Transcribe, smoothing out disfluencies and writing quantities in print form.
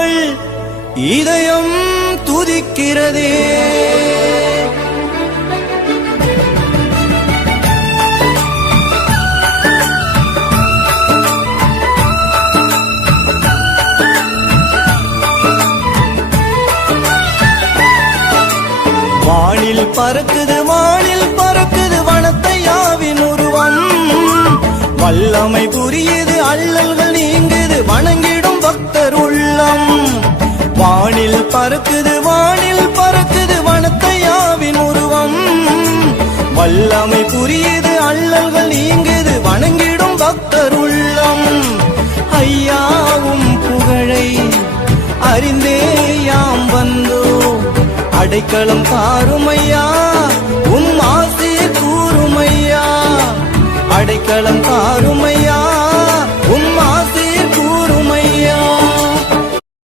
புகழ் இதயம் துதிக்கிறதே. வானில் பறக்குது வனத்தையாவின் உருவம். வல்லமை புரியுது அல்லல்கள் நீங்குது வணங்கிடும் பக்தர் உள்ளம். வானில் பறக்குது வனத்தையாவின் உருவம். வல்லமை புரியுது அல்லல்கள் நீங்குது வணங்கிடும் பக்தர் உள்ளம். ஐயாவும் புகழை அறிந்தே யாம் வந்தோ, அடைக்கலம் தாருமையா உம் ஆசை கூறுமையா. அடைக்கலம் தாருமையா